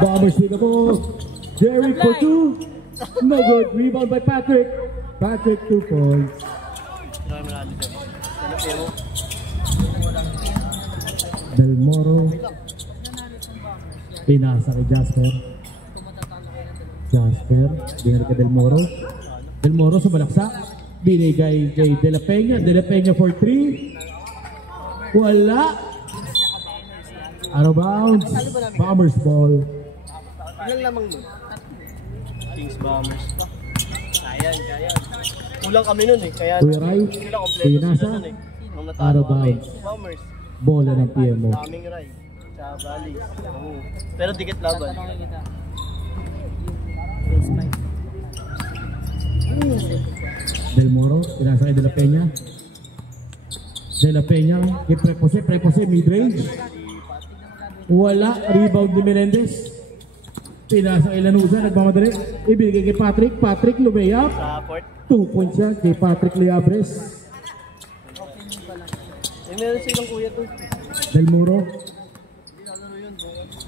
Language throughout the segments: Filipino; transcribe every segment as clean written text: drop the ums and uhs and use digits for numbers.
Bombers pick up ball. Jeric for 2. No good. Rebound by Patrick. Patrick 2 points. Del Moro. Pinasa kay Jasper. Jasper. Binalik kay Del Moro. Del Moro sa balaksak. Binigay kay De La Peña. De La Peña for 3. Wala. Out of bounds. Bombers ball. Ilang lamang nun? Kings Bombers pa. Kaya. Kulang kami nun eh. Kaya Ray. sila kompleto sila nun eh. Nung Out of bounds. Bombers. Bola ng PMO. Daming Ray. Sa Valley. Pero dikit laban. Del Moro. Pinasa kay De La Peña. De La Peña. Kay Prepose. Mid-range. Wala. Rebound ni Melendez. Pinasa kay Lanuza. Nagmamadali. Ibigay kay Patrick. Patrick lumayap. 2 points yan kay Patrick Liabres. Meron silang kuya to. Del Moro.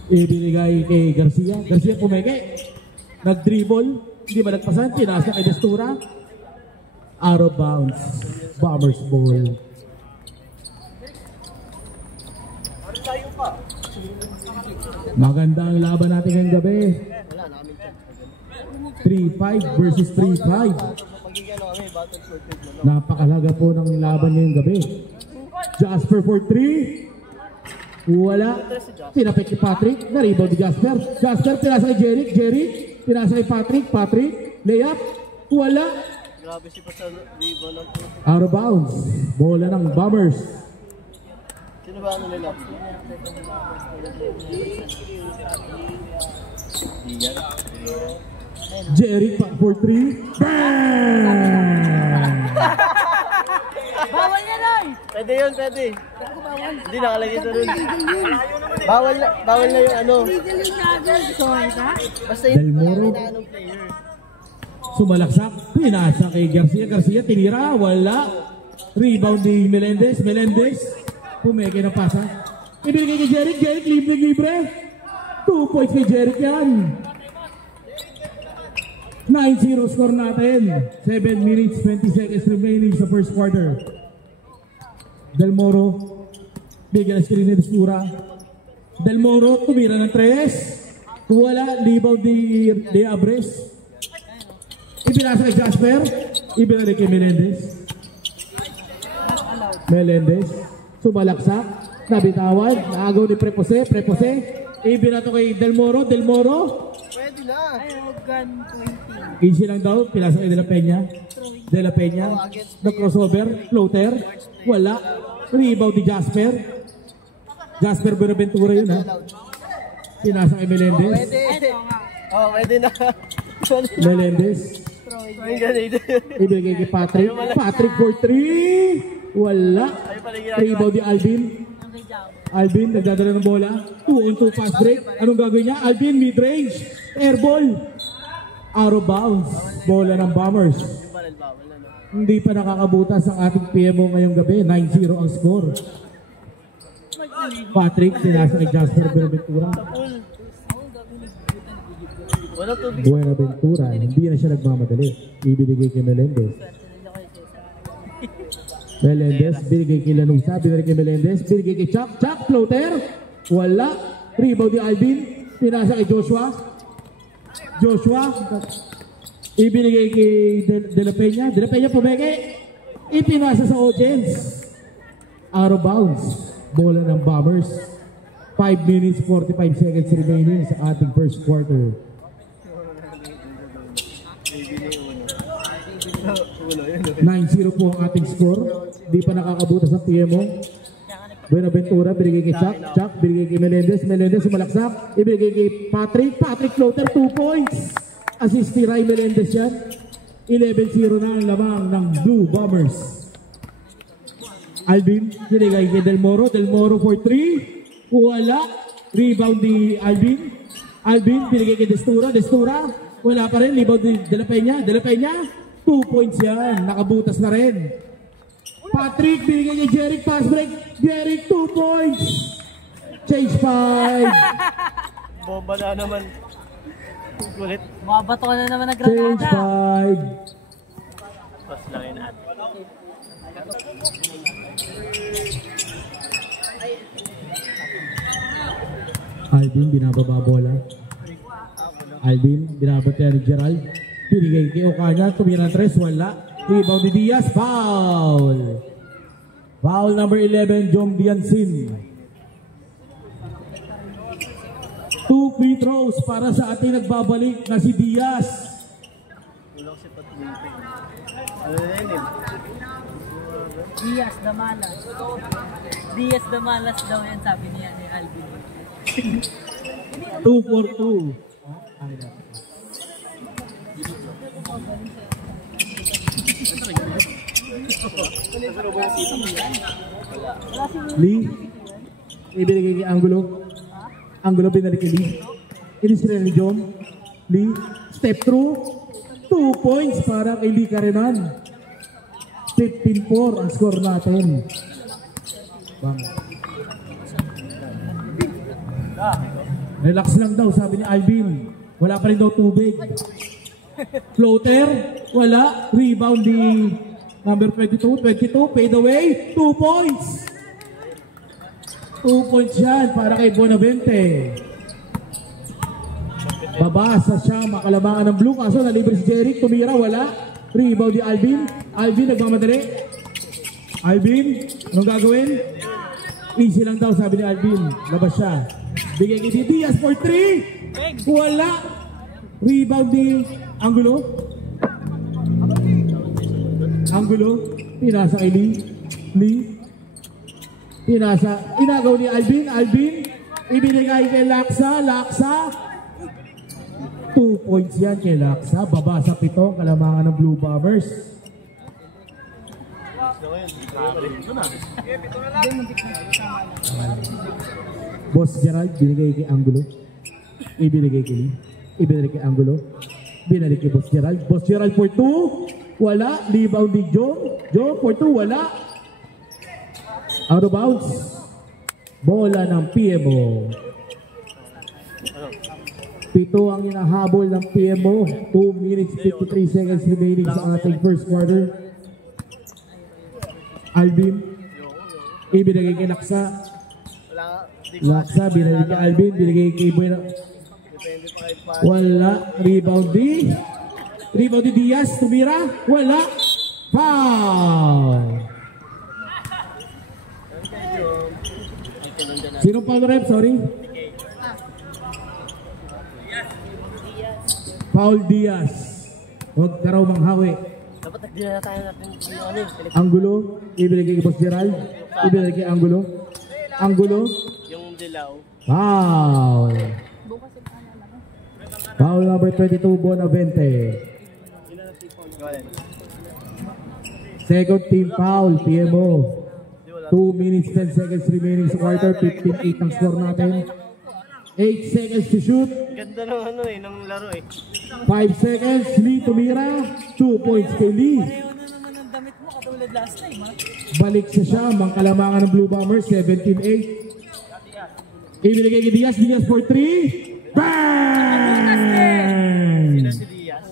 Ibinigay kay Garcia. Garcia pumeke. Nag-dribble. Hindi ba nagpasan? Pinasa kay Destura. Out of bounds. Bombers ball. Maganda ang laban natin ngayong gabi. 3-5 versus 3-5. Napakalaga po ng laban ngayong gabi. Jasper for 3. Wala. Pinapit kay Patrick. Na-rebound ni Jasper. Jasper pinasa kay Jeric. Jeric pinasa kay Patrick. Patrick. Layup. Wala. Grabe si pa sa rebound ng po. Out of bounds. Bola ng Bombers. Sino ba ano nila? Jeric for 3. Bang! Bawal yan ay! Pwede yun, pwede. Hindi nakalagay sa rin. Bawal na yung ano. Basta Del yung Moro. anong player. Sumalaksak. Pinasa kay Garcia. Garcia tinira. Wala. Rebound ni Melendez. Melendez. Pumeke ng pasa. Ibigay kay Jeric. Jeric libre. 2 points kay Jeric yan. 9-0 score natin. 7 minutes 20 seconds remaining sa first quarter. Del Moro. Bigyan ng screen ni Destura. Del Moro tumira ng 3. Wala. Rebound ni Abres. Ibinasa kay Jasper. Ibinalik kay Melendez. Melendez. Sumalaksak. Nabitawan. Naagaw ni Prepose. Ibinato kay Del Moro. Del Moro. Pwede na. Easy lang daw. Pinasa kay De La Peña. De La Peña. Na-crossover. Floater. Wala. Rebound ni Jasper. Jasper Buenaventura yun ha. Pinasa kay Melendez. Pwede na. Melendez. Ibigay kay Patrick. Patrick for 3. Wala. Rebound ni Alvin. Alvin nagdadala ng bola. 2-on-2 fast break. Anong gagawin niya? Alvin mid-range. Airball. Out of bounds. Bola ng Bombers. Hindi pa nakakabutas ang ating PMO ngayong gabi. 9-0 ang score. Patrick sinasa kay Jasper Buenaventura. Buenaventura. Hindi na siya nagmamadali. Ibinigay kay Melendez. Melendez, binigay kay Lanuza, binigay kay Melendez, binigay kay Chuck, floater, wala, rebound ni Alvin, pinasa kay Joshua, ibinigay kay De La Peña pumeke, ipinasa sa audience, out of bounds, bola ng Bombers, 5 minutes 45 seconds remaining sa ating first quarter. 9-0 po ang ating score. Di pa nakakabutas ang PMO. Buenaventura, binigay kay Chuck, binigay kay Melendez, sumalaksak, ibigay kay Patrick, floater, 2 points. Assist ni Ray Melendez yan. 11-0 na ang lamang ng Blue Bombers. Alvin, binigay kay Del Moro for 3. Wala. Rebound ni Alvin, binigay kay Destura, wala pa rin. Rebound ni De La Peña, 2 points yan. Nakabutas na rin. Patrick, binigay kay Jeric, pass break. Jeric, 2 points. Change 5. Bomba na naman. Kulit. Mabato ka na naman ng Change granada. 5. Pas lang yun at. Alvin, binababa bola. Alvin, binababa ni Gerald. Pinigay kay Ocana, tumira ng 3, wala. Rebound ni Diaz, foul. Foul number 11, Jom Diansin. 2 free throws para sa ating nagbabalik na si Diaz. Kulang si Patuloy. Ano na yun eh? Diaz the Malas. Diaz the Malas daw yan, sabi niya ni Alvin. 2 for 2. Lee, ibinigay kay Angulo. Angulo binalik kay Lee. Inisira ni Jom. Lee, step through. 2 points para kay Lee Karenan. 15-4 ang score natin. Bang. Relax lang daw, sabi ni Alvin. Wala pa rin daw tubig. Floater, wala. Rebound ni number 22, fade away. 2 points. 2 points yan para kay Bonavente. Babasa siya, makalamangan ng blue. Kaso nalibre si Jeric, tumira, wala. Rebound ni Alvin. Alvin nagmamadali. Alvin, anong gagawin? Easy lang daw, sabi ni Alvin. Labas siya. Bigay kay Diaz for 3. Wala. Rebound ni Angulo. Angulo. Pinasa kay Lee. Lee. Pinasa. Inagaw ni Alvin. Alvin. Ibinigay kay Laksa. Laksa. 2 points yan kay Laksa. Baba sa 7. Kalamangan ng Blue Bombers. Boss Gerald, binigay kay Angulo. Ibinigay kay Lee. Ibinigay kay Angulo. Binalik kay Boss Gerald. Boss Gerald for 2. Wala. Rebound ni Joe. Joe for 2. Wala. Out of bounds. Bola ng PMO. 7 ang inahabol ng PMO. 2 minutes 53 seconds remaining sa ating first quarter. Alvin. Ibinigay kay Laksa. Laksa, binigay kay Alvin. Binigay kay Buena. Wala. Rebound di. Rebound di Diaz. Tumira. Wala. Foul. Sinong foul rep? Sorry. Foul Diaz. Huwag ka raw manghawi. Dapat nagdila tayo natin yung ano yung Angulo. Ibinigay kay Boss Gerald. Ibinigay kay Angulo. Angulo. yung dilaw. Foul. Foul number 22, Bonavente. Second team foul, PMO. 2 minutes 10 seconds remaining sa quarter. 15-8 ang score natin. 8 seconds to shoot. Ganda ng ano eh, ng laro eh. 5 seconds, Lee tumira. 2 points kay Lee. Pareho na naman ang damit mo katulad last time, ha? Balik siya, mangkalamangan ng Blue Bombers. 17-8. Ibinigay kay Diaz. Diaz for 3. Bang! Sino si Diaz?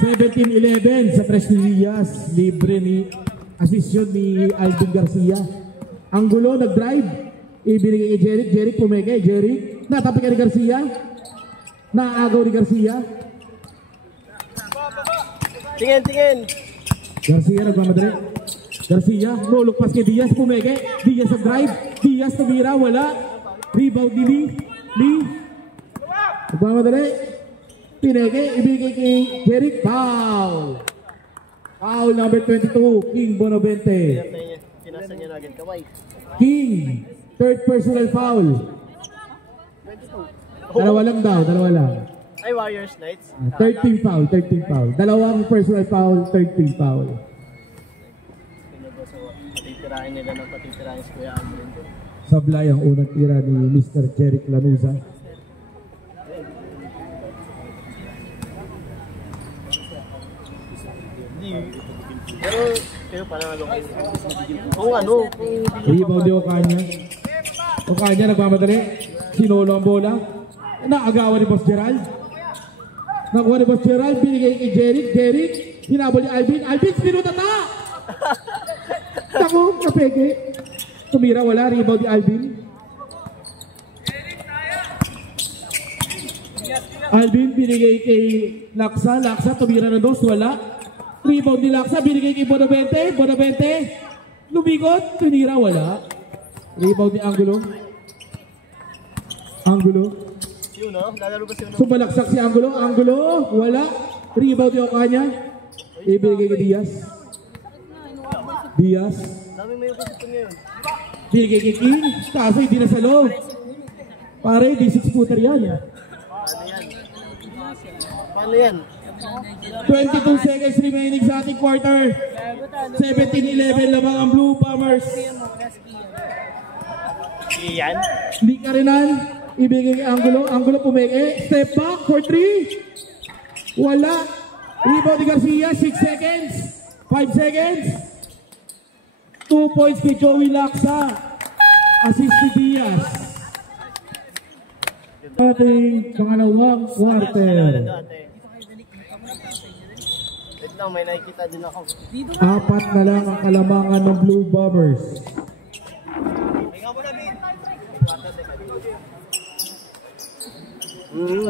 17-11 sa tres ni Diaz. Libre ni assist yun ni Alvin Garcia. Angulo nag-drive. Ibinigay kay Jeric. Jeric pumeke. Jeric. Natapik ka ni Garcia. Naagaw ni Garcia. Tingin, tingin! Garcia nagmamadali. Garcia. Nulok pas kay Diaz. Pumeke. Diaz nag-drive. Diaz tumira. Wala. Rebound ni Lee. Lee. Nagmamadali. Pineke. Ibinigay kay Jeric. Foul. Foul number 22. King Bonavente. Sinasa niya na agad kaway. King. Third personal foul. Dalawa lang daw, dalawa lang. Ay, Warriors Knights. 13 foul, 13 foul. Dalawang personal foul, 13 foul. Patitirahin nila ng patitirahin si Kuya Amrin. Sablay ang unang tira ni Mr. Jeric Lanuza. Pero, kayo panalo kayo. Kung ano, kung Rebound ni Ocana. Ocana nagmamadali. Sinolo ang bola. Naagawan ni Boss Gerald. Nakuha ni Boss Gerald, binigay kay Jeric. Jeric, hinabol ni Alvin. Alvin, pinutata! Tako, kapege. Tumira, wala. Rebound ni Alvin. Alvin, binigay kay Laksa. Laksa, tumira na dos, wala. Rebound ni Laksa, binigay kay Bonavente. Bonavente, lumigot, tumira, wala. Rebound ni Angulo. Angulo. Yun, no? Lalaro ba siya? Sumalaksak si Angulo. Angulo, wala. Rebound yung kanya. Ibigay kay Diaz. Diaz. Dami may posisyon ngayon. Bigay kay King. Kaso hindi na sa loob. Pare, di 6-footer yan. Paano yan? 22 seconds remaining sa ating quarter. 17-11 lamang ang Blue Bombers. Iyan? Hindi ka rinan. Ibigay kay Angulo. Angulo pumeke. Step back for 3. Wala. Rebound ni Garcia. 6 seconds. 5 seconds. 2 points kay Joey Laksa. Assist ni Diaz. Ating pangalawang quarter. Wait lang, may nakikita din ako. 4 na lang ang kalamangan ng Blue Bombers.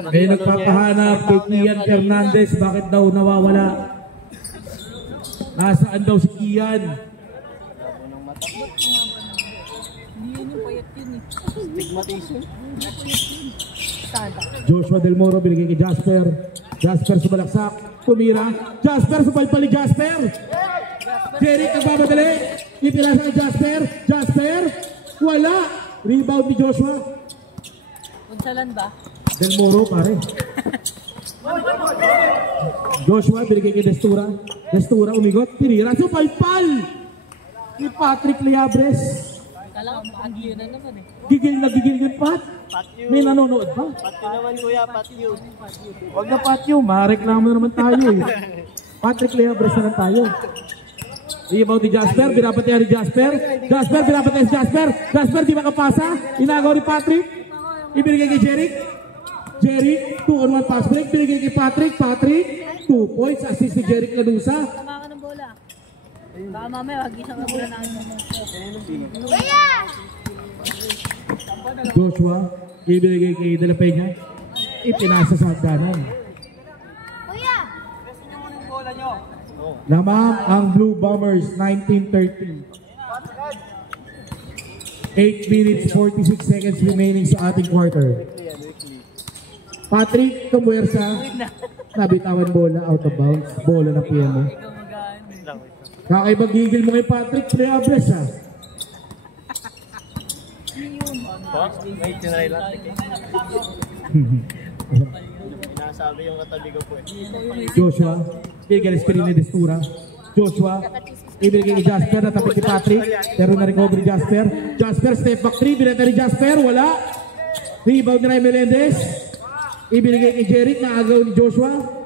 May nagpapahanap kay Kian Fernandez. Bakit daw nawawala? Nasaan daw si Kian? Stigmatization? Joshua Del Moro binigay kay Jasper. Jasper sumalaksak. Tumira. Jasper sumalpali Jasper. Jeric nagbamadali. Itinasa kay Jasper. Jasper. Wala. Rebound ni Joshua. Unsalan ba? Del Moro pare. Joshua binigay kay Destura. Destura umigot. Tinira. Supalpal. Ni Patrick Liabres. Kala ko agyo na naman eh. Gigil na gigil yun, Pat. Patyo. May nanonood ba? Patyo naman kuya, patyo. Huwag na patyo, mareklamo na naman tayo eh. Patrick Liabres na lang tayo. Rebound ni Jasper, binapatay ni Jasper. Jasper, binapatay si Jasper. Jasper, di makapasa. Inagaw ni Patrick. Ibinigay kay Jeric. Jeric, 2-on-1 pass break. Binigay kay Patrick. Patrick, 2 points. Assist ni Jeric Lanusa. Tama ka ng bola. Baka mamaya, wag isang bola na ang Joshua, ibinigay kay De La Peña. Ipinasa sa hagdanan. Lamang ang Blue Bombers, 19-13. 8 minutes, 46 seconds remaining sa ating quarter. Patrick Camuersa, nabitawan bola, out of bounds. Bola ng PMO. Kakaibagigil mo kay Patrick Liabres ha. May tinry lang. Sinasabi yung katabi ko po eh. Joshua, bigay screen ni Destura. Joshua, ibigay kay Jasper, natapit ni Patrick. Pero na-recover ni Jasper. Jasper, step back 3, binenta ni Jasper, wala. Rebound ni Ray Melendez. Ibigay kay Jeric, naagaw ni Joshua.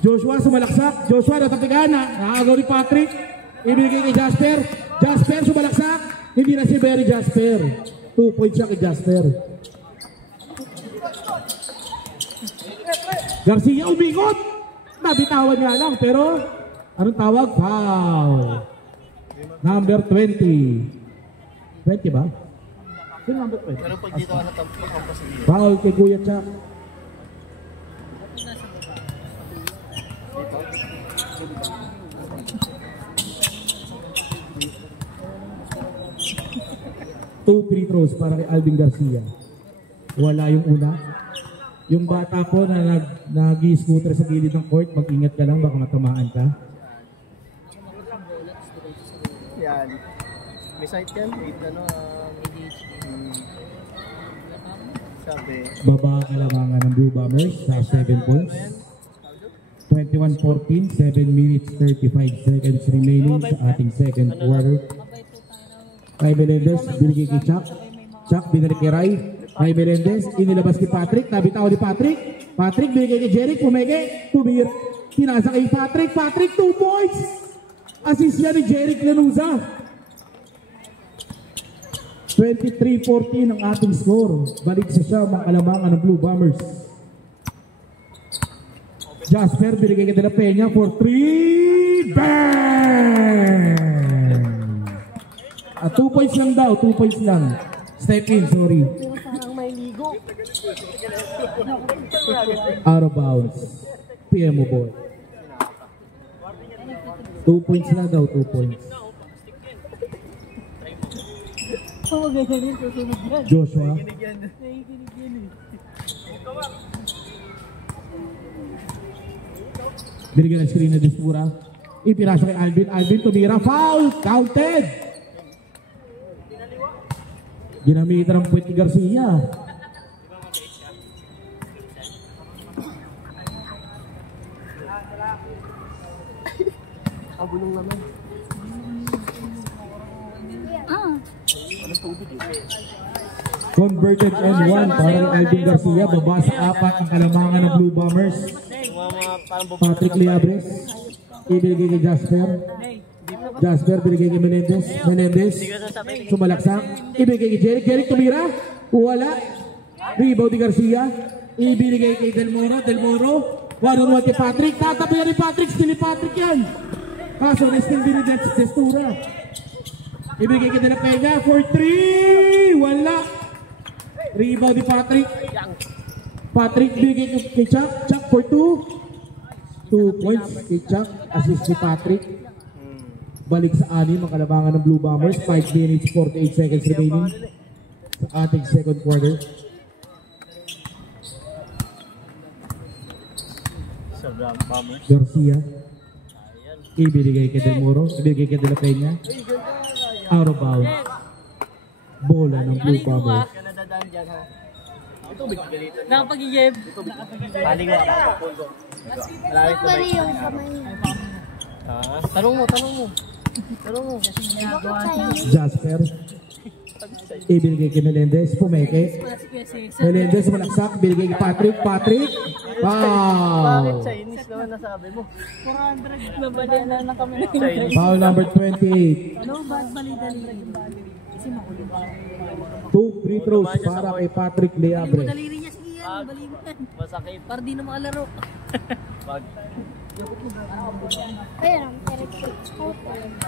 Joshua, sumalaksak. Joshua, natapigan na. Naagaw ni Patrick. Ibigay kay Jasper. Jasper, sumalaksak. Hindi na si Berry Jasper. 2 points siya kay Jasper. Garcia umigot. Nabitawan nga lang. Pero, anong tawag? Foul. Number 20. 20 ba? Sino number 20? Pero pag dito ka natampak ang pasilyo. Foul kay Kuya Chuck. Two free throws para kay Alvin Garcia. Wala yung una. Yung bata po na nag-scooter sa gilid ng court, mag-ingat ka lang, baka matamaan ka. Yan. May site yan? Wait, ano? Sabi. Baba kalamangan ng Blue Bombers sa 7 points. 21-14, 7 minutes 35 seconds remaining sa ating second quarter. Ray Melendez, binigay kay Chuck. Chuck, binalik kay Ray. Ray Melendez, inilabas kay Patrick. Nabitaw ni Patrick. Patrick, binigay kay Jeric. Pumege. Tumir. Pinasa kay Patrick. Patrick, 2 points. Assist yan ni Jeric Lanusa. 23-14 ang ating score. Balik sa siya mga kalamangan ng Blue Bombers. Jasper, binigay ka de la Peña for 3. Bang! 2 points lang daw, 2 points lang. Step in, sorry. Parang may ligo. Out of bounds. PMO boy. 2 points lang daw, 2 points. Oo, ganyan yun. Susunod yan. Joshua. Nakikinig yan eh. Binigyan ng screen na Dispura. Ipinasa kay Alvin. Alvin tumira. Foul! Counted! Ginamitan ng puwet ni Garcia. Abulong naman. Converted and 1 para kay Alvin Garcia. Baba sa 4 ang kalamangan ng Blue Bombers. Patrick Liabres. Ibigay kay Jasper. Jasper binigay kay Menendez. Menendez. Sumalaksak. Ibigay kay Jeric. Jeric tumira. Wala. Rebound ni Garcia. Ibigay kay Del Moro. Del Moro. 1-on-1 kay Patrick. Tatabi ni Patrick. Still ni Patrick yan. Kaso na-still din ni Destura. Ibigay kay De La Peña for 3. Wala. Rebound ni Patrick. Patrick binigay kay Chuck. Chuck for 2. 2 points kay Chuck. Assist ni Patrick. Balik sa 6 ang kalabangan ng Blue Bombers. 5 minutes 48 seconds remaining sa ating second quarter. Sa Black Bombers. Garcia. Ibigay kay Del Moro. Ibigay kay De La Peña. Out of bounds. Bola ng Blue Bombers. Kaya nadadaan dyan ha. Ito bigalitan. Nakapag-igib. Paling mo ako. Malalit na ba yung kamay? Tanong mo. Jasper. Ibigay kay Melendez. Pumeke. Melendez malaksak. Ibigay kay Patrick. Patrick. Bakit Foul. Chinese naman nasabi mo? 400 na balala na kami. Chinese. Foul number 28. Ano ba? Bali-dali. Kasi makulit. 2 free throws para kay Patrick Liabres. Daliri niya siya. Baliman. Masakit. Para di na makalaro. Pag Ayun,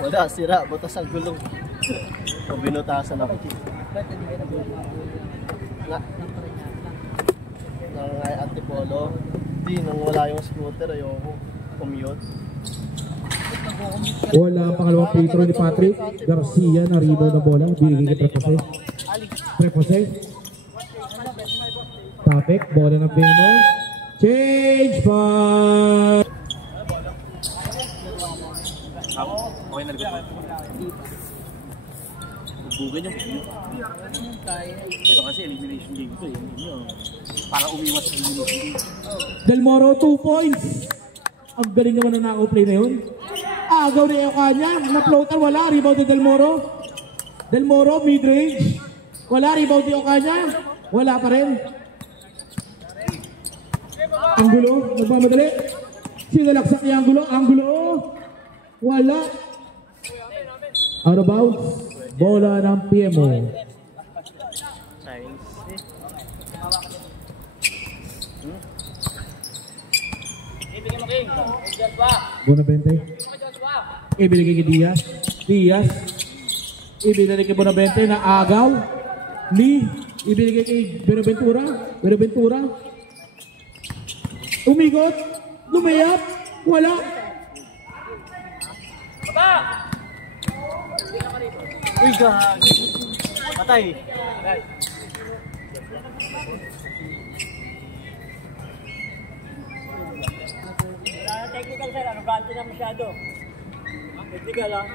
wala, sira. Butas ang gulong. O binutasan ako. Nang antipolo. Di, nang wala yung scooter, ayoko. Commute. Wala ang pangalawang free throw ni Patrick. Garcia na rebound na bola. Binigay kay Trepose. Trepose. Tapek. Bola ng Pemo. Change by... Okay na ligot. Bubugan yung video. Ito kasi elimination game ito eh. Para umiwas sa elimination game. Del Moro, 2 points. Ang galing naman na naka-play na yun. Agaw ni Eukanya. Na-floater, wala. Rebound ni Del Moro. Del Moro, mid-range. Wala. Rebound ni Eukanya. Wala pa rin. Angulo, nagmamadali. Sinalaksak ni Angulo. Angulo. Wala. Out of bounds. Bola ng PMO. Bonavente. Ibinigay kay Diaz. Diaz. Ibinigay kay Bonavente na agaw. Lee. Ibinigay kay Benaventura. Benaventura. Umigot. Lumayap. Wala. Uy, gagi. Patay. Technical sir, ano ganti na masyado? Technical lang.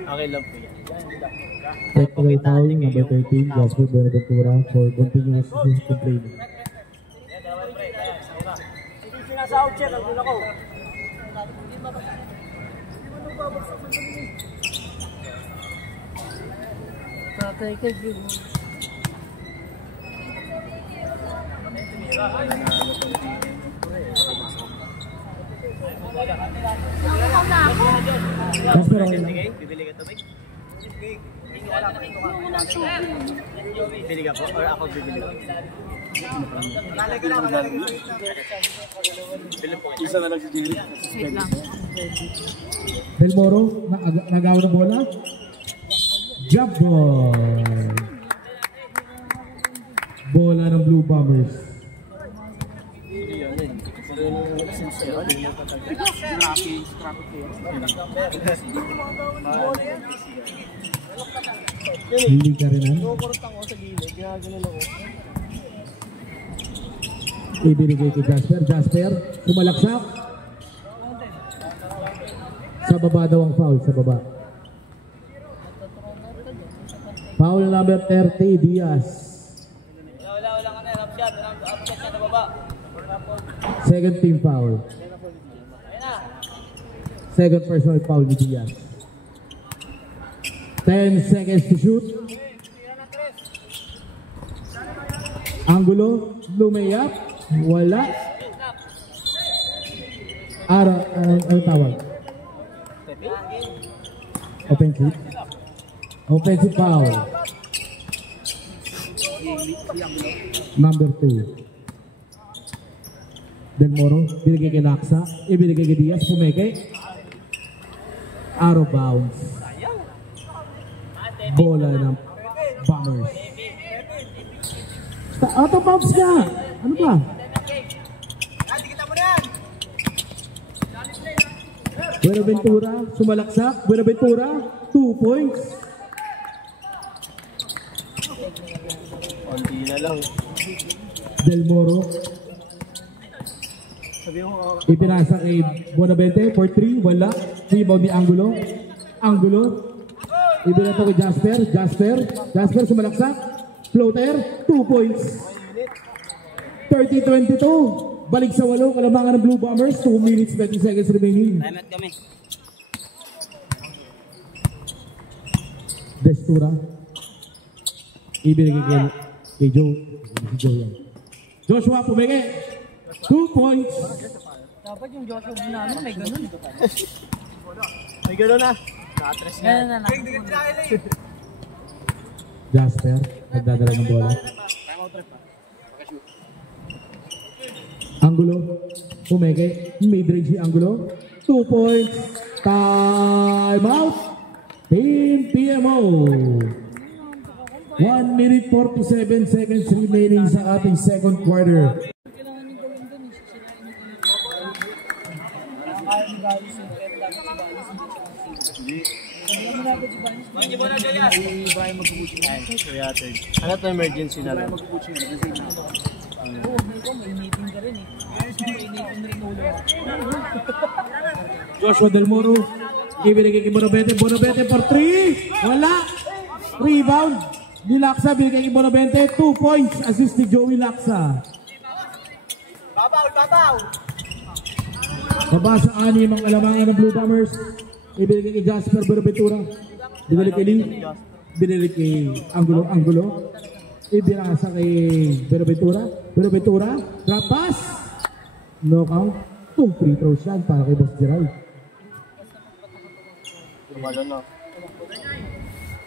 Okay lang po yan. Technical foul number 13. Jasper Benaventura for continuous complaining. Hindi sinasahod siya, nandun ako. Patay ka din. Jasper, okay lang. Bibili ka tubig? Bili ka po? Or ako bibili ko? Isa na lang si Jerry. Del Moro, nagawa ng bola. Jump ball. Bola ng Blue Bombers. Hindi ka rin ano? Ibinigay kay Jasper. Jasper, sumalaksak. Sa baba daw ang foul, sa baba. Foul number 30, Diaz. Second team foul. Second personal foul ni Diaz. 10 seconds to shoot. Angulo, lumayap. Wala. Ano tawag? Offensive. Offensive foul. Number 2. Del Moro, binigay kay Laksa, ibinigay kay Diaz, pumeke. Out of bounds. Bola ng Bombers. Out of bounds ka! Ano ba? Buenaventura, sumalaksak. Buenaventura, 2 points. Hindi na lang. Del Moro, ipinasa kay Bonavente for 3, wala. Rebound ni Angulo. Angulo, ibinato kay Jasper. Jasper sumalaksak. Floater, 2 points. 30-22. Balik sa 8, kalamangan ng Blue Bombers. 2 minutes, 20 seconds remaining. Timeout kami. Destura, ibinigay kay Joe. Joshua, pumenge. 2 points. Dapat yung Joshua namin may ganun. May gano'n na. Nakatres nga. Ganun na lang. Jasper, nagdadala ng bola. Angulo, pumeke. Mid-range si Angulo. 2 points. Time out. Team PMO. 1 minute 47 seconds remaining sa ating second quarter. Ano ito emergency na lang? Joshua Del Moro, ibinigay kay Bonavente. Bonavente for 3. Wala. Rebound. Ni Laksa, binigay kay Bonavente. 2 points. Assist ni Joey Laksa. Babaw! Baba sa 6 ang kalamangan ng Blue Bombers. Ibinigay kay Jasper Bonaventura. Binalik kay Lee. Binalik kay Angulo. Ibinasa kay Bonaventura. Drop pass. No count. 2 free throws yan para kay Boss Gerald.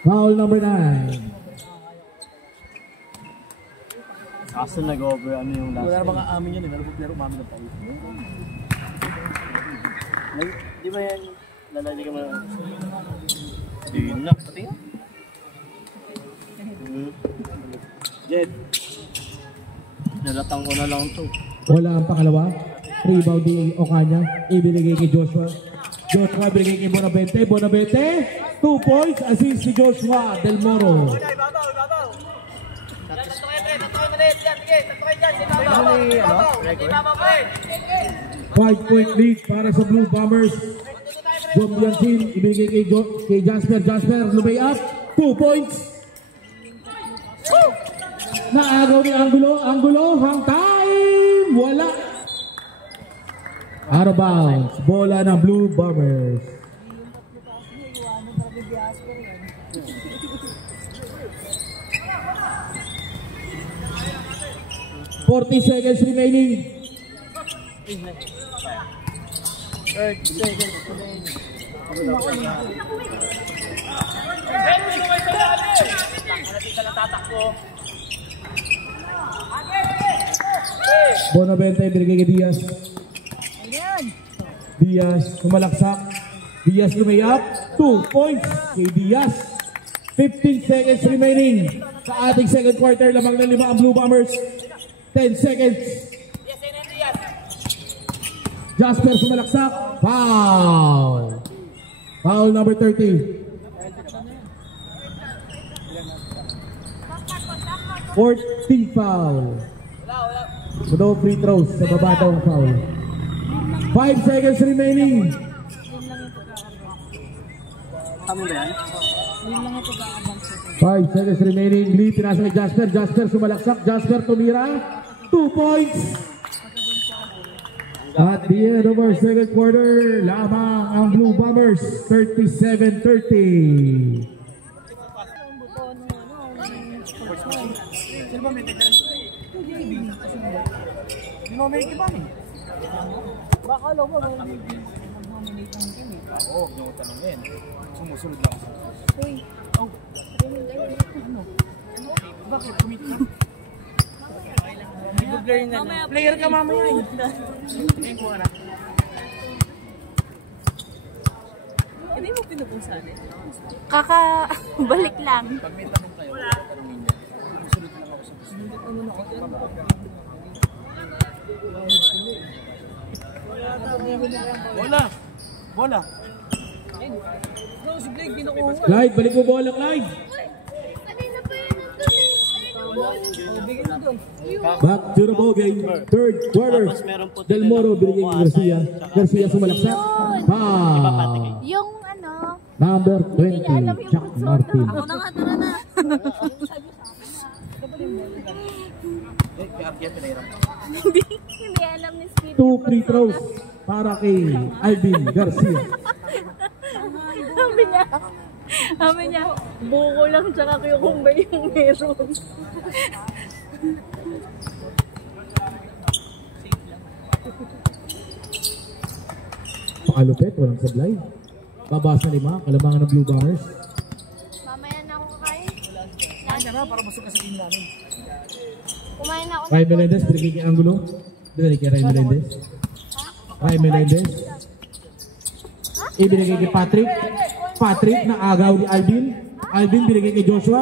Foul number 9. Kaso nag-over ano yung last. Wala mga amin yun, laro umamin na tayo. Di ba yan? Lalali ka mga... Di na. Pati nga. Jed. Nalatang ko na lang ito. Wala ang pangalawa. Rebound ni Ocaña. Ibinigay kay Joshua. Joshua binigay kay Bonavente. 2 points. Assist si Joshua Del Moro. 5-point lead para sa Blue Bombers. John Biancin, ibigay kay Jasper. Jasper, lumay up. 2 points. Naagaw ni Angulo, hang time. Wala. Out of bounds. Bola ng Blue Bombers. $40 seconds remaining. 30 seconds remaining. Bonavente, binigay kay Diaz. Diaz, sumalaksak. Diaz lumayap. 2 points kay Diaz. 15 seconds remaining sa ating second quarter. Lamang ng 5 ang Blue Bombers. 10 seconds. Jasper sumalaksak. Foul. Foul number 30. 14 foul. No free throws sa baba daw ang foul. 5 seconds remaining. Kami ba yan? 5 seconds remaining. Lee pinasa kay Jasper. Jasper sumalaksak. Jasper tumira. 2 points. At the end of our second quarter, lamang ang Blue Bombers. 37-30. Sino ba may tignan? Hindi mo may ikipan eh. Baka alam mo, mag-nominate ng team eh. Oo, yung tanong yan. Sumusunod lang. Uy, Oh, ano? bakit? Kumit na. Player ka mamaya eh. Ngayon ko na. Hindi mo pinupusan eh. Kakabalik lang. Pag may tanong tayo, tanongin niya. Sumusunod lang ako sa Bola! Bola! No, si Blake, kinukuha. Clyde, balik mo bola, Clyde. Bigyan mo doon. Back to the ball game. Third quarter. Tapos meron po Del Moro binigay kay Garcia. Garcia sumalaksak. Foul. Yung ano, Number 20, Chuck Martin. ako na nga, tara na. Hindi alam ni Speedy. 2 free throws para kay Alvin Garcia. Sabi niya, buko lang tsaka cucumber yung meron. Pakalupit, walang sablay. Babasa 5, kalamangan ng Blue Bombers. Mamaya na ako kakain. Kain ka na para busog ka sa team namin. Kumain na ako. Ray Melendez, binigay kay Angulo. Binigay kay Ray Melendez. Ray Melendez. Ibinigay kay Patrick. Patrick na agaw ni Alvin. Alvin binigay kay Joshua.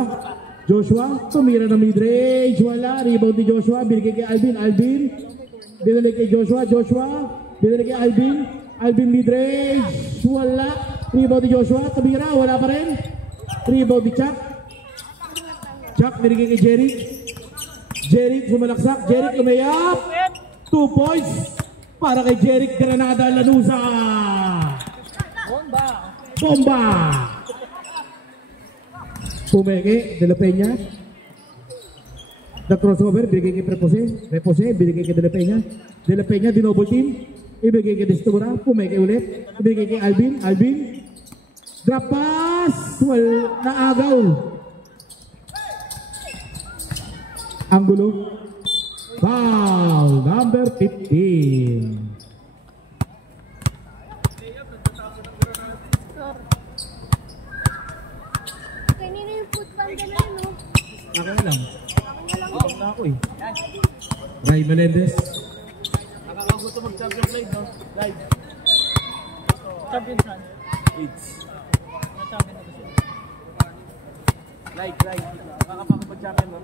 Joshua, tumira na mid-range. Wala. Rebound ni Joshua. Binigay kay Alvin. Alvin. Binigay kay Joshua. Joshua. Binigay kay Alvin. Alvin mid-range. Wala. Rebound ni Joshua. Tumira. Wala pa rin. Rebound ni Chuck. Chuck binigay kay Jerry. Jerry sumalaksak. Jerry lumayap. 2 points para kay Jerry Granada Lanuza. Bomba! Pumeke, De La Peña. The crossover, binigay kay Prepose. Prepose, binigay kay De La Peña. De La Peña, dinouble team. Ibigay kay Destura. Pumeke ulit. Ibigay kay Alvin. Alvin. Drop pass. Well, naagaw. Angulo. Foul. Number 15. Kanina yung food panda na yun, no? Akin na lang. Akin na ako eh. Ray Melendez. Nakakagusto mag-champion live, no? Live. Champion saan? AIDS. Champion na gusto. Live. Nakakapagod mag-champion, no?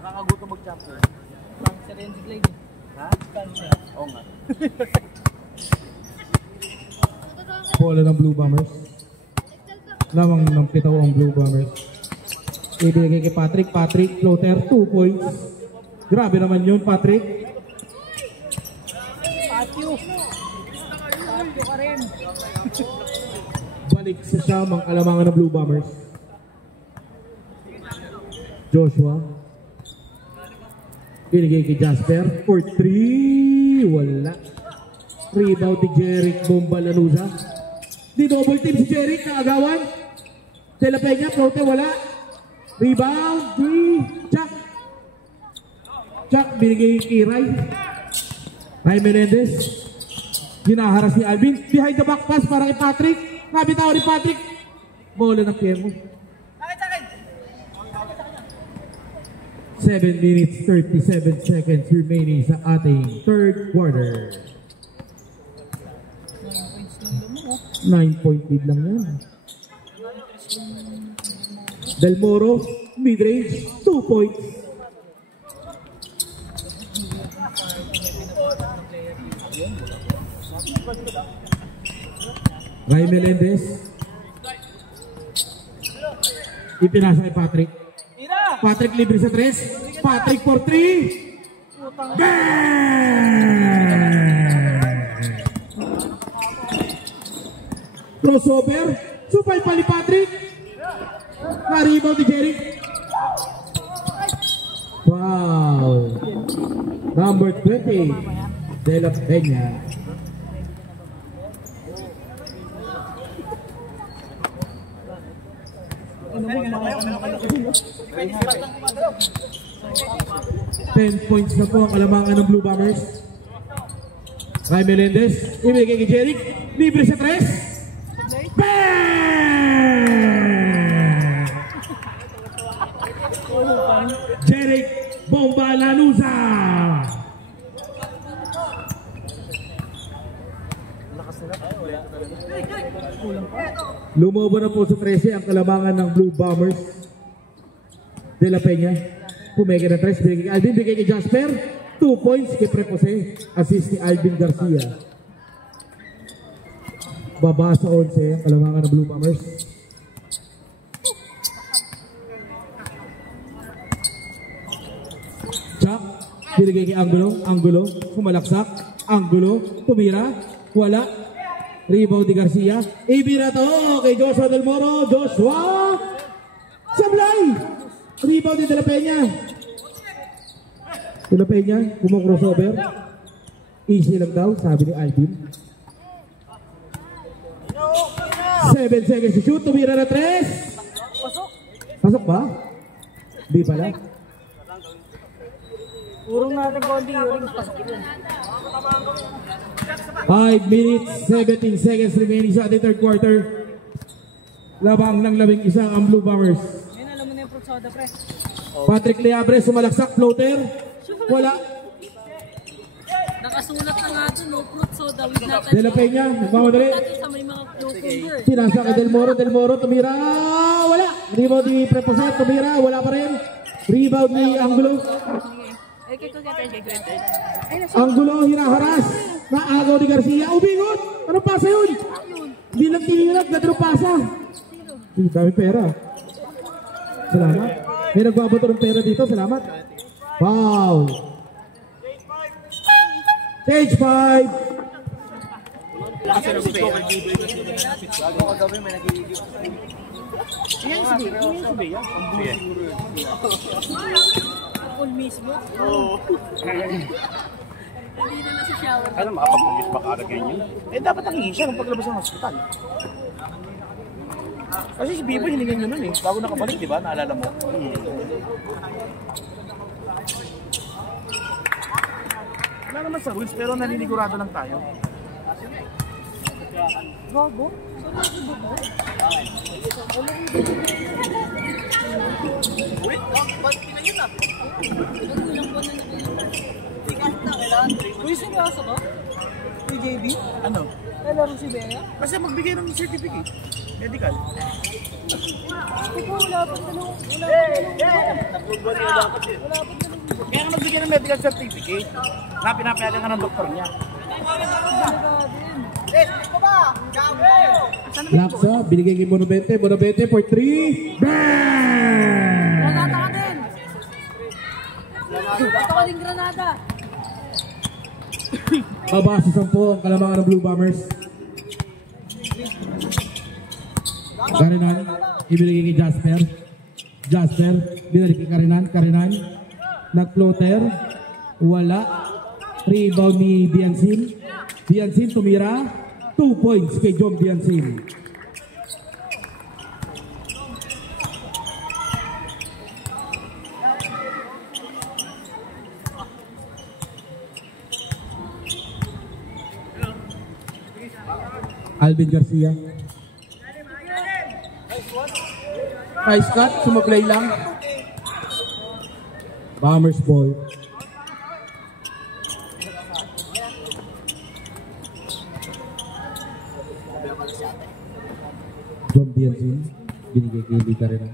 Nakakagusto mag-champion. Bang sa Renzi Glade eh. Ha? Kansya. Oo nga. Bola ng Blue Bombers. Lamang ng pitaw ang Blue Bombers. Ibigay kay Patrick. Patrick, floater, 2 points. Grabe naman yun, Patrick. Patio ka rin. Balik sa siyam ang kalamangan ng Blue Bombers. Joshua. Binigay kay Jasper for 3. Wala. Rebound ni Jeric Bomba Lanuza. Di double team si Jeric na agawan. De La Peña, floater, wala. Rebound ni Chuck. Chuck, binigay kay Ray. Ray Melendez. Ginaharas ni Alvin. Behind the back pass para kay Patrick. Nabitaw ni Patrick. Bola ng Pierre mo. 7 minutes 37 seconds remaining sa ating third quarter. 9-point lead lang yan. Del Moro, mid-range, 2 points. Ray Melendez. Ipinasa kay Patrick. Patrick libre sa 3. Patrick for 3. Crossover. Supay pa ni Patrick. Naribaw ni Jerry. Wow. Number 20. De La Peña. Ten points na po ang kalamangan ng Blue Bombers. Ray Melendez, ibigay kay Jeric, libre sa 3. Bang! Jeric Bomba Lanuza. Lumobo na po sa 13 ang kalamangan ng Blue Bombers. De La Peña, pumega na 3, bigay kay Alvin, bigay kay Jasper, 2 points kay Prepose, assist ni Alvin Garcia. Baba sa 11 ang kalamangan ng Blue Bombers. Chuck, binigay kay Angulo, kumalaksak, Angulo, tumira, wala, rebound ni Garcia, ibira to kay Joshua Del Moro, Joshua, sablay! Rebound ni De La Peña. De La Peña, crossover. Easy lang daw, sabi ni Alvin. 7 seconds to shoot, tumira na 3. Pasok ba? Di pala. Urong natin konti, urong pasok yun. 5 minutes, 17 seconds remaining sa ating third quarter. Labang ng 11 ang Blue Bombers. Soda, pre. Patrick Leabre, sumalaksak, floater. Wala. Nakasulat na nga ito, no fruit soda with natin. De La Peña, nagmamadali. Sa may mga cucumber. Pinasa kay Del Moro, tumira. Wala. Rebound ni Preposet, tumira. Wala pa rin. Rebound ni Angulo. Angulo, hinaharas. Naagaw ni Garcia. Ubingot. Anong pasa yun? Hindi lang tinilak, nadropasa. Dami pera. Salamat. May nagbabato ng pera dito. Salamat. Wow. Stage 5. Ako mismo. Hindi na nasa shower. Alam, makapag-pagis pa kaagad ganyan. Dapat nangihin siya nung paglabas ng hospital. Kasi si Bibo hiningan nyo nun bago nakabalik, di ba? Naalala mo? Wala naman sa rules, pero naninigurado lang tayo. Bago? Uy, seryoso ba? Uy, JB? Ano? Nalaro si Bea? Kasi magbigay ng certificate. Medical. Ikaw, wala pa tanong. Kaya nga magbigay ng medical certificate na pinapayagan ka ng doktor niya. Laksa, binigay kay Monobente for 3. Bang! Granada ka din! Bato ka din granada! Baba sa 10 ang kalamangan ng Blue Bombers. Karinan, ibigay kay Jasper, binalik kay Karinan, nag-floater, wala, rebound ni Biansin tumira, 2 points kay John Biansin. Alvin Garcia. Nice cut, sumaglay lang. Bombers ball. John Bianzin, binigay kay Lee Karenan.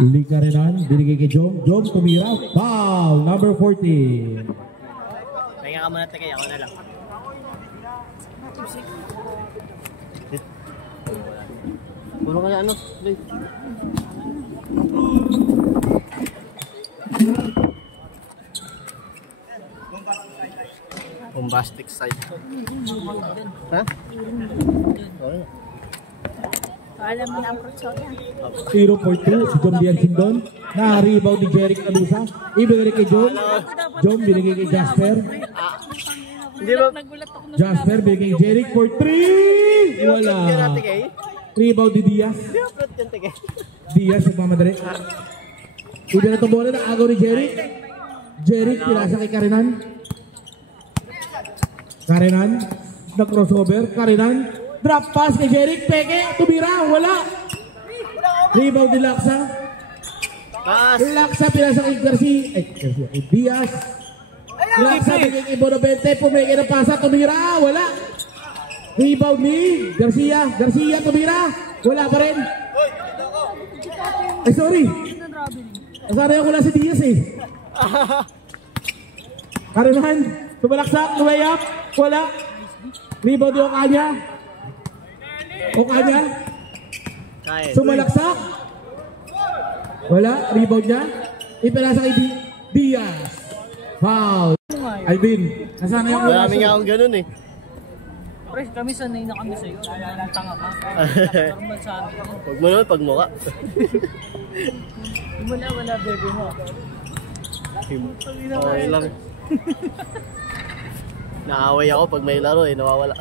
Lee Karenan, binigay kay Jom. Jom tumira. Foul, number 14. Pahinga ka muna, Tekay. Ako na lang. Puro ka na ano? Bombastic side. Ha? Wala. Alam mo na ang prosodya. 0-4-2 si Jom Bianzin doon. Na-rebound ni Jeric Alusa. Ibigay kay Jom. Jom binigay kay Jasper. Hindi ba? Nagulat ako na Jasper binigay kay Jeric for 3. Wala. Rebound ni Diaz. Diaz nagmamadali. Ibigay na itong bola na agaw ni Jeric. Jeric pinasa kay Karenan. Karenan. Nag-crossover. Karenan. Drop pass kay Jeric. Peke. Tumira. Wala. Rebound ni Laksa. Laksa pinasa kay Garcia. Diaz. Laksa binigay kay Bonavente. Pumeke ng pasa. Tumira. Wala. Rebound ni Garcia. Garcia tumira. Wala pa rin. Ay sorry. Nasarayan ko lang si Diaz eh. Karenan. Tumalaksak. Lumayap. Wala. Rebound yung Okanya. Okanya. Sumalaksak. Wala. Rebound niya. Ipinasa kay Diaz. Foul. Alvin. Nasana yung Marami nga akong ganun eh. Pre, kami sanay na kami sa'yo. Tanga ka. Normal sa amin. Huwag mo naman pagmuka. Wala, bebe mo. Okay lang. Naaway ako pag may laro eh, nawawala.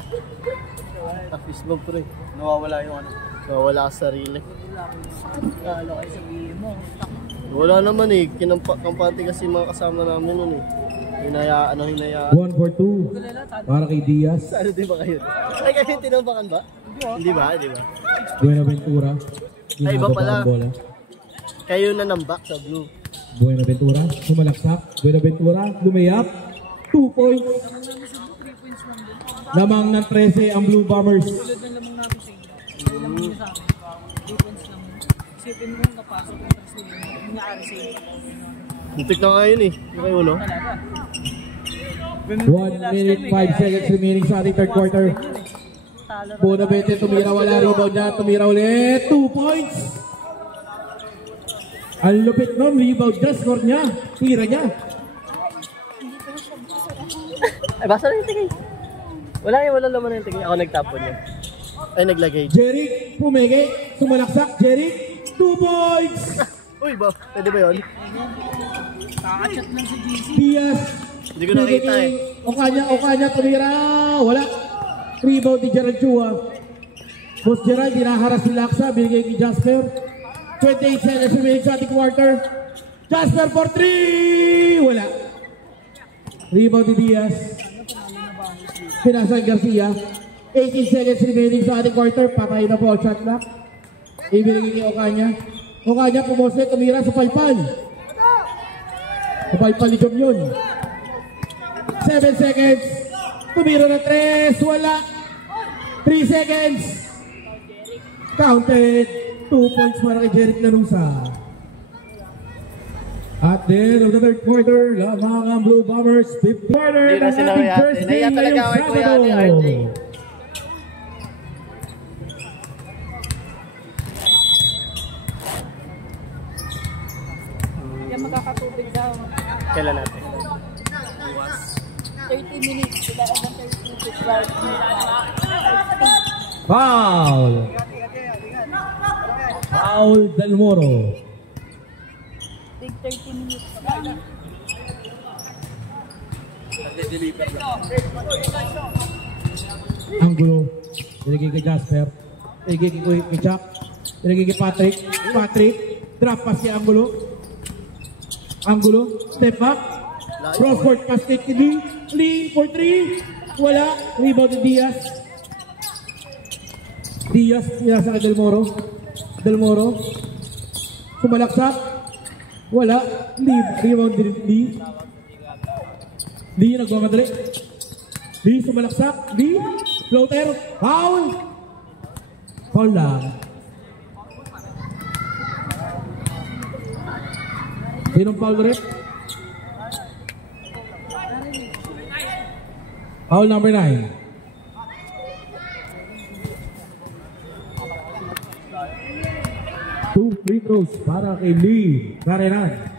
Tapos pre, nawawala yung ano. Nawawala sa sarili. Lalo kayo sabihin mo. Wala naman eh, kampante kasi mga kasama namin nun eh. Hinayaan. 1-4-2 para kay Diaz. Ano di ba kayo? Ay kayo tinambakan ba? Hindi ba? Buenaventura. Ay iba pala. Bola. Kayo na nambak sa blue. Buenaventura. Sumalaksak. Buenaventura. Lumayap. 2 points. Lamang ng 13 ang Blue Bombers. Tulad ng lamang namin sa inyo. Lamang nyo sa amin. Defense lang. Isipin mo kung kapasok yung Brazil. Yung naari sa inyo. Muntik na nga yun eh. Yung kayo no? Talaga. 1 minute 5 seconds remaining sa ating third quarter. Bonavente tumira, wala rebound niya. Tumira ulit. 2 points. Ang lupit nun. Rebound niya. Score niya. Tira niya. Ay basta na yung tigay. Wala naman yung tigay. Ako nagtapon niya. Ay naglagay. Jeric pumege. Sumalaksak. Jeric. 2 points. Uy ba? Pwede ba yun? Kakachat lang sa GC. Diaz. Hindi ko nakita eh. Okanya tumira. Wala. Rebound ni Gerald Chua. Boss Gerald, dinaharas si Laksa. Binigay kay Jasper. 28 seconds remaining sa ating quarter. Jasper for 3. Wala. Rebound ni Diaz. Pinasa kay Garcia. 18 seconds remaining sa ating quarter. Patay na po ang shot clock. Ibinigay kay Okanya. Okanya pumose. Tumira sa palpal. Sa palpal ni Jom yun. 7 seconds. Tumira na 3. Wala. 3 seconds. Counted. 2 points para kay Jeric Lanusa. At the end of the third quarter, lamang ang Blue Bombers. 5th quarter Hindi na ng sila ating may first ate. day Naiya talaga ngayong ako kay Kuya Sabado. ni RJ. Yan magkakatubig daw. Kailan natin? 30 minutes. Sila ang 30 minutes. Foul. Foul Del Moro. Big 30 minutes. Anggulo. Binigay kay Jasper. Binigay kay Chuck. Binigay kay Patrick. Patrick. Drop pass kay Anggulo. Anggulo. Step back. Cross-court pass kay Lee. Lee for 3. Wala. Rebound ni Diaz. Diaz. Pinasa kay Del Moro. Del Moro. Sumalaksak. Wala. Rebound din. Lee nagmamadali. Lee sumalaksak. Lee. Floater. Foul. Foul lang. Sinong foul rin? Foul number 9. Two free throws para kay Lee Karenan.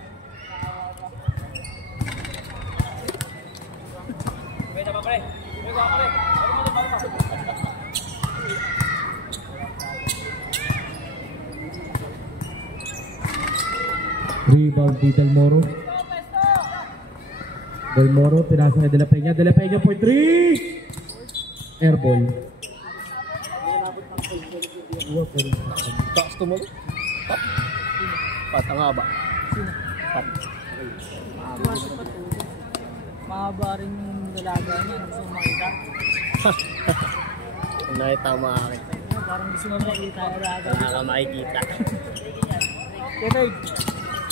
Rebound di Del Moro. Del Moro, pinasa kay De La Peña. De La Peña for 3. Airball. Taas tumalo. Patanga ba? Pat. Mahaba rin yung dalaga niya. Gusto mo makita? Nakita mo akin. Parang gusto mo makita yung dalaga. Wala ka makikita. Kenneth,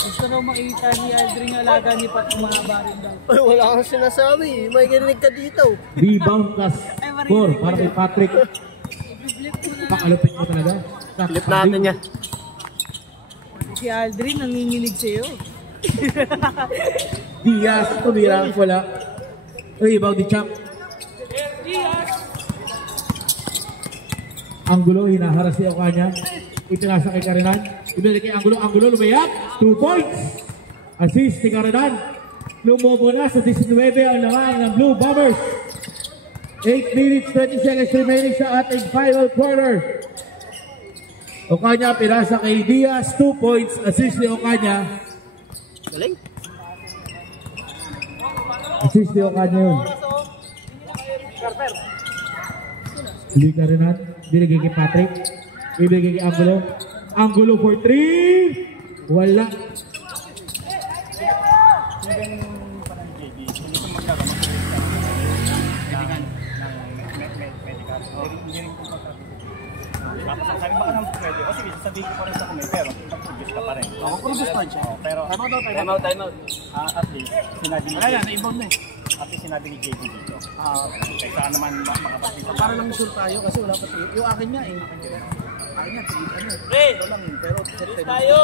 gusto mo makita ni Aldrin yung alaga ni Pat yung mahaba rin daw. Ay, wala kang sinasabi. May garinig ka dito. Rebound plus 4 para kay Patrick. Pakalupit mo talaga. Flip natin yan. Si Aldrin nanginginig sa'yo. Diaz, tumira. Wala. Rebound di Chuck. Angulo, hinaharas si Okanya. Itinasa kay Karenan. Ibalik kay Angulo. Angulo, lumayap. 2 points. Assist ni Karenan. Lumobo na sa 19 ang laman ng Blue Bombers. 8 minutes, 20 seconds remaining sa ating final quarter. Okanya, pinasa kay Diaz. 2 points. Assist ni Okanya. Galing. Assist ni Okanya yun. Hindi Karenan. Binigay kay Patrick. Ibigay kay Angulo. Angulo for 3. Wala. Sabi baka naman pwede. Kasi sabihin ko pa rin sa kami, pero mag-produce ka pa rin. Ako, produce pa siya. Pero, time out. At least, sinabi ni JD. Na-inbound na eh. At least sinabi ni JD dito. Kaysa naman makapagpita. Para lang sure tayo kasi wala pa tayo. Yung akin niya eh. Akin niya, ito lang eh. Pero tayo.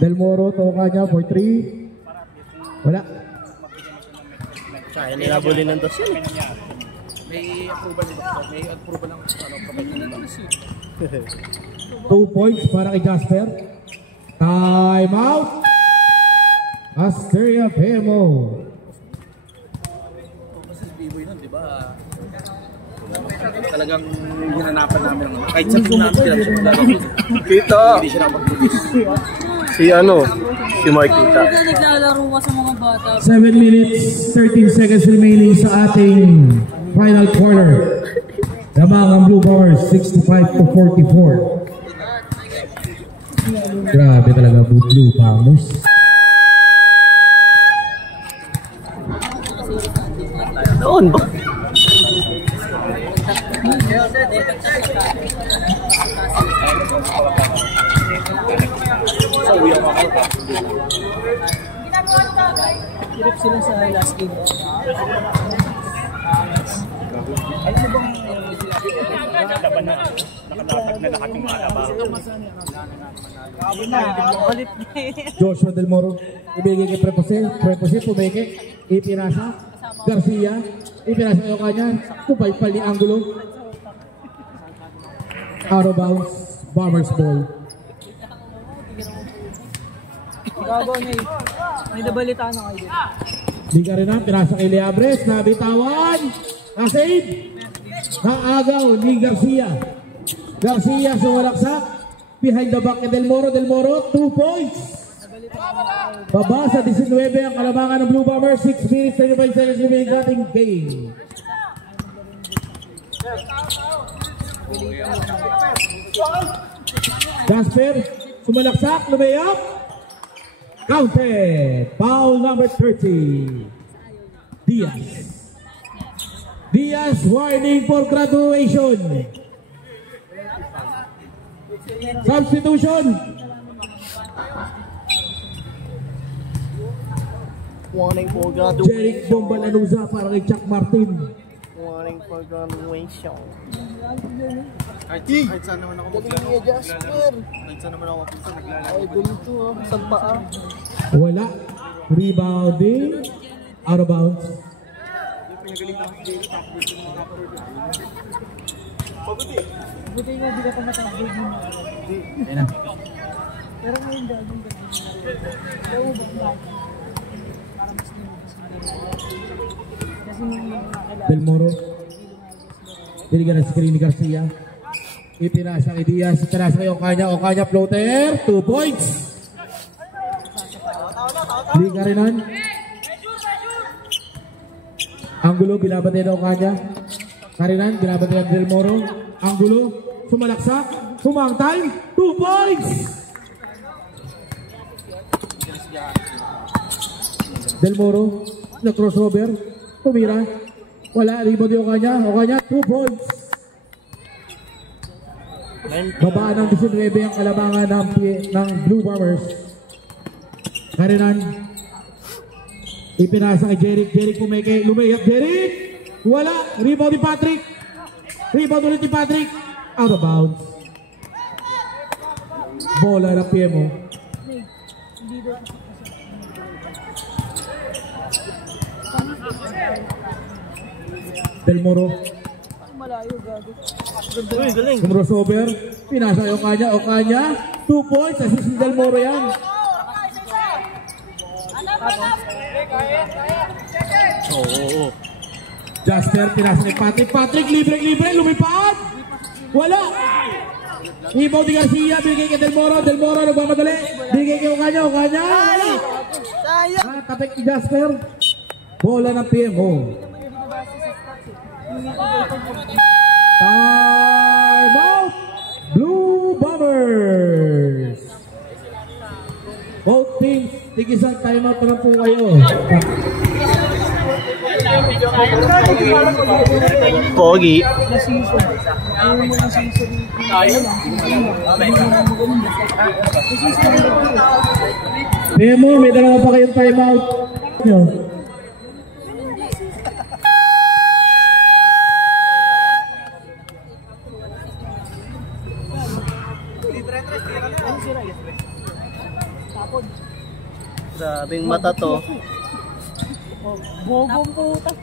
Del Moro, Okanya for 3. Wala. Kaya nila buli ng dos yun. May approval ng doktor. May approval ng provide. 2 points para kay Jasper. Time out. Asteria Pemo. Kasi B-boy nun, di ba? Talagang hinanapan namin. Kahit sa team namin sila siya Kita. hindi siya nakapag-produce. Si Marquita. Naglalaro ka sa mga bata. 7 minutes, 13 seconds remaining sa ating final quarter. Lamang ang Blue Bombers, 65-44. Grabe talaga Blue Bombers. Doon ba? Hirap sila sa last game. Laban na. Nakalatag na lahat yung malaba. Yun na, ulit na eh. Joshua Del Moro, ibigay kay Prepose, pumeke, ipinasa, Garcia, ipinasa kayo kanya, kupay-pal ni Angulo. Out of bounds, Bombers ball. Gago niya eh. May nabalitaan na kayo. Di ka rin na, pinasa kay Leabres, nabitawan, nasave, naagaw ni Garcia. Garcia sumalaksak, behind the back ni Del Moro, 2 points. Baba sa 19 ang kalabangan ng Blue Bombers, 6 minutes, 35 seconds remaining ating game. Jasper, sumalaksak, lumayap. Counted. Foul number 30. Diaz. Diaz warning for graduation. Substitution. Warning for graduation. Jeric Bombalanuza para kay Chuck Martin. Warning for graduation. Kahit saan naman ako maglaro. Kahit saan naman ako maglalaro. Ay, ganito ah. Saan pa ah? Wala. Rebounding. Out of bounds. Buti nga hindi ka pa matagod mo. Ayun na. Pero ngayon gagawin ka. Pero ba? Para mas nilabas mo na. Kasi nung nakakilala. Del Moro. Binigyan ng screen ni Garcia. Ipinasa kay Diaz. Ipinasa kay Ocaña. Ocaña floater. 2 points. Hindi ka rinan. Angulo, binabati na Ocaña. Karinan, binabati na Del Moro. Angulo, sumalaksak. Sumangtay. 2 points. Del Moro, na crossover. Tumira. Wala, rebound yung Ocaña. Ocaña, 2 points. Babaan ng 19 ang kalabangan ng Blue Bombers. Karinan. Ipinasa kay Jeric. Jeric pumeke. Lumayap Jeric. Wala. Rebound ni Patrick. Rebound ulit ni Patrick. Out of bounds. Bola ng PMO. Del Moro. Malayo gago. Uy, galing. Crossover. Pinasa kay Ocaña. Ocaña. 2 points. Assist ni Del Moro yan. Oo. Jasper, pinasa ni Patrick. Patrick, libre, lumipad. Wala. Rebound ni Garcia, bigay kay Del Moro. Del Moro, nagmamadali. Bigay kay Ocaña. Ocaña. Sayang. Katek ni Jasper. Bola ng PMO. Time out. Blue Bombers. Both teams, tig-isang time out na po kayo. Pogi. Memo, may dalawa pa kayong time out. Grabing mata to. Bobong puta.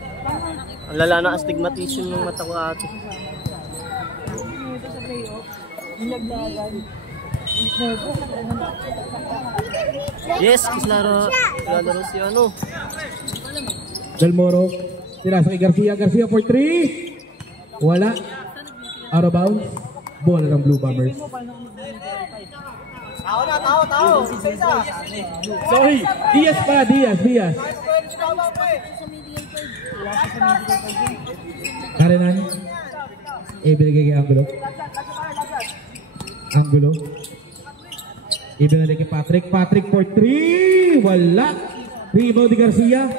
Ang lala na astigmatism ng mata ko ate. Dito sa playoff. Nilaglagan. Yes, kislaro. Lalaro si ano. Del Moro, pinasa kay Garcia. Garcia for 3. Wala. Out of bounds. Bola ng Blue Bombers. Tao. Sorry, Diaz pala, Diaz. Karinan. Ibinigay kay Angulo. Ibinigay kay Patrick for 3. Wala. Rebound ni Garcia.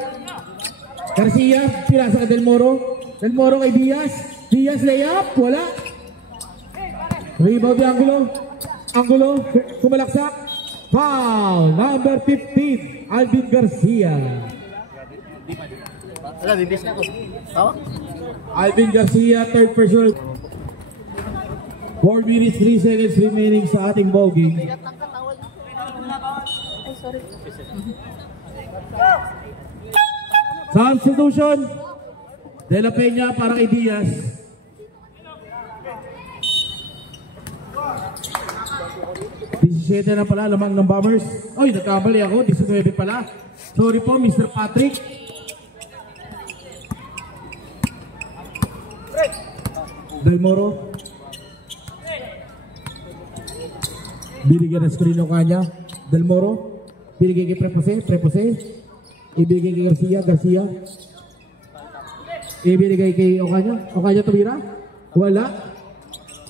Pinasa kay Del Moro. Del Moro kay Diaz. Diaz layup. Wala. Rebound ni Angulo, kumalaksak. Foul, number 15, Alvin Garcia. Wala, bibis na ako. Tawa? Alvin Garcia, third personal. 4 minutes, 3 seconds remaining sa ating ball game. Substitution. De La Peña para kay Diaz. Na pala lamang ng Bombers. Oy, nagkamali ako. 19 pala. Sorry po, Mr. Patrick. Del Moro. Binigyan ng screen ng kanya. Del Moro. Binigay kay Prepose. Ibigay kay Garcia. Ibigay kay Ocaña tumira. Wala.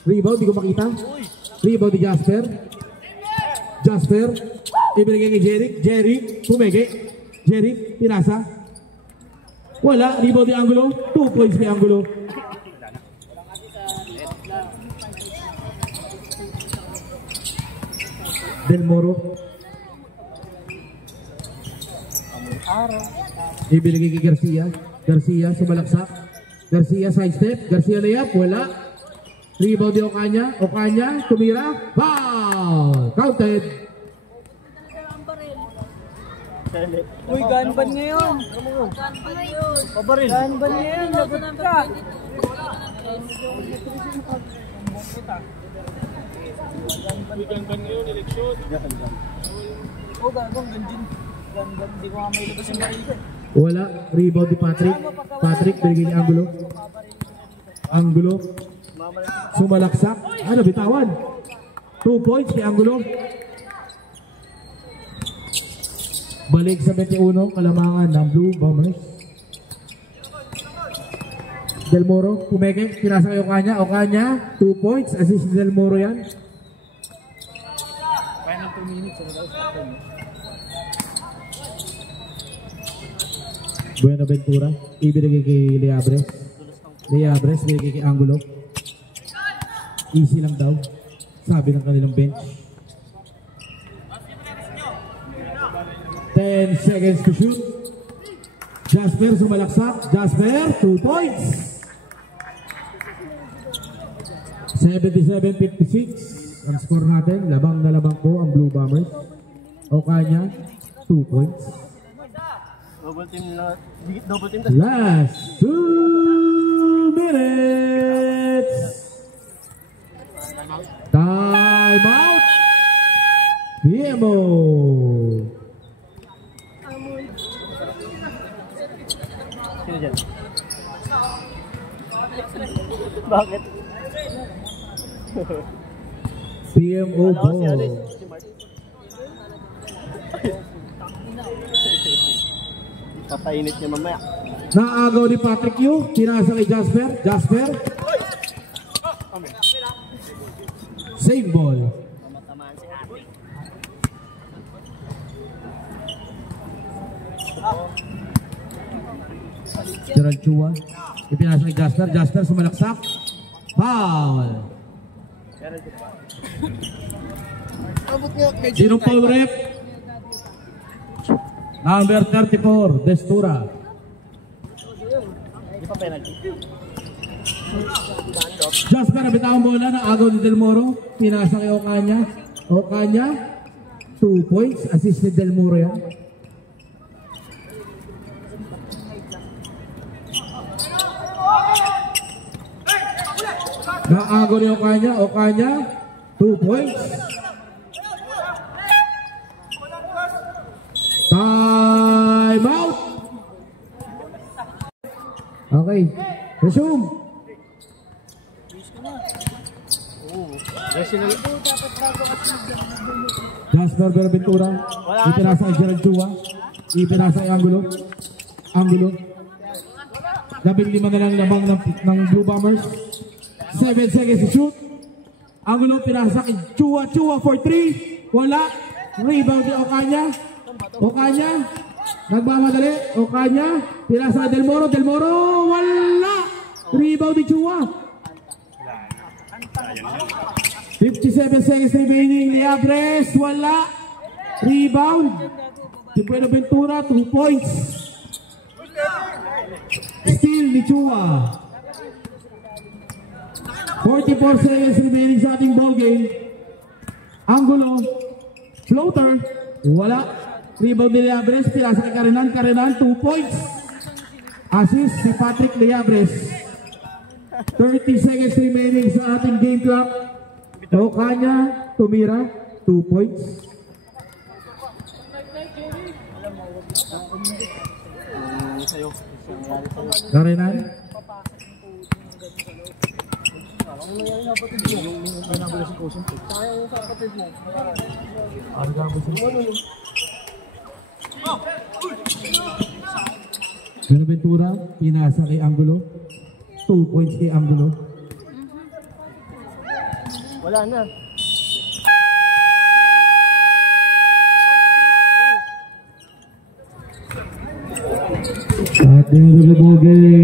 Rebound, di ko makita. Rebound ni Jasper, ibinigay kay Jeric, pumege, Jeric, pinasa. Wala, rebound ni Angulo, 2 points ni Angulo. Del Moro. Ibinigay kay Garcia. Garcia sumalaksak. Garcia side step. Garcia layup. Wala. Rebound ni Ocaña. Ocaña tumira. Foul! Counted. Uy, ganban ngayon. Pabaril. Ganban ngayon. Lagot ka. Oh, gagawin ganjin. Ganban. Hindi ko nga may labas yung baril ko. Wala. Rebound ni Patrick. Patrick binigay ni Angulo. Angulo. Sumalaksak. Ano, bitawan. 2 points kay Angulo. Balik sa 21, kalamangan ng Blue Bombers. Del Moro, pumeke, pinasa kay Ocaña. Ocaña, 2 points. Assist ni Del Moro yan. Final 2 minutes. Buenaventura, ibinigay kay Leabres. Leabres, ibinigay kay Angulo. Easy lang daw, sabi ng kanilang bench. 10 seconds to shoot. Jasper sumalaksak. Jasper, 2 points. 77-56 ang score natin. Labang na labang po ang Blue Bombers. Ocaña, 2 points. Double team na. Double team. Last 2 minutes. Time out. PMO. Sino dyan? Bakit? PMO ball. Si Mark. Papainit niya mamaya. Naagaw ni Patrick Yu. Tinasa kay Jasper. Jasper. Same ball. Matamaan si Ate. Gerald Chua. Ipinasa kay Jasper. Jasper sumalaksak. Foul. Sinong foul rep? Number 34, Destura. Di pa penalty. Jasper nabitawan bola na agaw ni Del Moro. Pinasa kay Ocaña. Ocaña, 2 points. Assist ni Del Moro yan. Naagaw ni Ocaña. Ocaña, 2 points. Time out. Okay, resume. Jasper Buenaventura. Ipinasa kay Gerald Chua. Ipinasa kay Angulo. Angulo. 15 na lang labang ng Blue Bombers. 7 seconds to shoot. Angulo pinasa kay Chua. Chua for 3. Wala. Rebound ni Ocaña. Ocaña. Nagmamadali. Ocaña. Pinasa kay Del Moro. Del Moro. Wala. Rebound ni Chua. 57 seconds remaining. Leabres. Wala. Rebound. Si Buenaventura. 2 points. Steal ni Chua. 44 seconds remaining sa ating ball game. Angulo. Floater. Wala. Rebound ni Leabres. Pinasa kay Karenan. Karenan. 2 points. Assist si Patrick Leabres. 30 seconds remaining sa ating game clock. Ocaña tumira. 2 points. Karenan. Buenaventura, pinasa kay Angulo. 2 points kay Angulo. Wala na. At the end of the ball game.